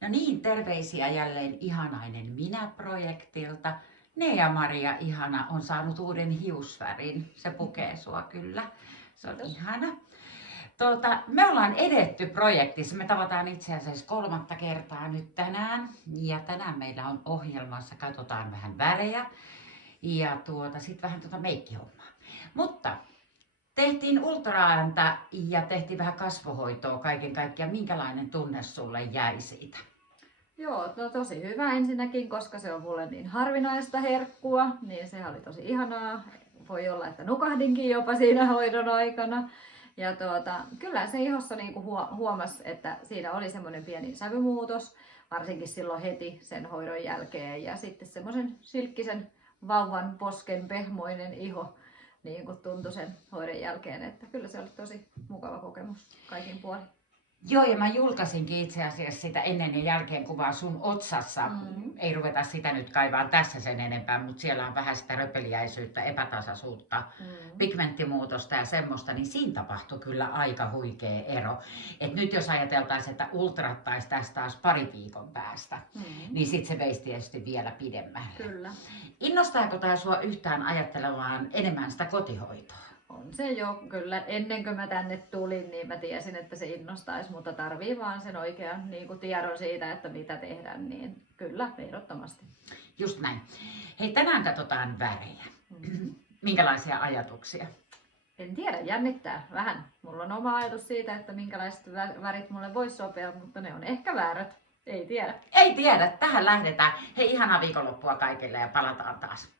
No niin, terveisiä jälleen Ihanainen minä-projektilta. Nea-Maria ihana on saanut uuden hiusvärin. Se pukee sua kyllä. Se on Kiitos. ihana. Me ollaan edetty projektissa. Me tavataan itse asiassa 3. kertaa nyt tänään. Ja tänään meillä on ohjelmassa, katsotaan vähän värejä ja sitten vähän meikkihommaa. Mutta tehtiin ultraääntä ja tehtiin vähän kasvohoitoa kaiken kaikkiaan. Minkälainen tunne sulle jäi siitä? Joo, no tosi hyvä ensinnäkin, koska se on mulle niin harvinaista herkkua, niin se oli tosi ihanaa. Voi olla, että nukahdinkin jopa siinä hoidon aikana. Ja kyllä se ihossa niinku huomasi, että siinä oli semmoinen pieni sävymuutos, varsinkin silloin heti sen hoidon jälkeen. Ja sitten semmoisen silkkisen vauvan posken pehmoinen iho niin kuin tuntui sen hoidon jälkeen. Että kyllä se oli tosi mukava kokemus kaikin puolin. Joo, ja mä julkaisinkin itse asiassa sitä ennen ja jälkeen kuvaa sun otsassa. Ei ruveta sitä nyt kaivaan tässä sen enempää, mutta siellä on vähän sitä röpeliäisyyttä, epätasaisuutta, pigmenttimuutosta ja semmoista, niin siinä tapahtui kyllä aika huikea ero. Et nyt jos ajateltaisiin, että ultrattaisi tästä taas pari viikon päästä, niin sitten se veisi tietysti vielä pidemmälle. Kyllä. Innostaako tämä sua yhtään ajattelemaan enemmän sitä kotihoitoa? On se jo kyllä. Ennen kuin mä tänne tulin, niin mä tiesin, että se innostaisi, mutta tarvii vaan sen oikean niin kuin tiedon siitä, että mitä tehdä, niin kyllä, ehdottomasti. Just näin. Hei, tänään katsotaan värejä. Minkälaisia ajatuksia? En tiedä, jännittää vähän. Mulla on oma ajatus siitä, että minkälaiset värit mulle voisi sopia, mutta ne on ehkä väärät. Ei tiedä. Ei tiedä, tähän lähdetään. Hei, ihanaa viikonloppua kaikille ja palataan taas.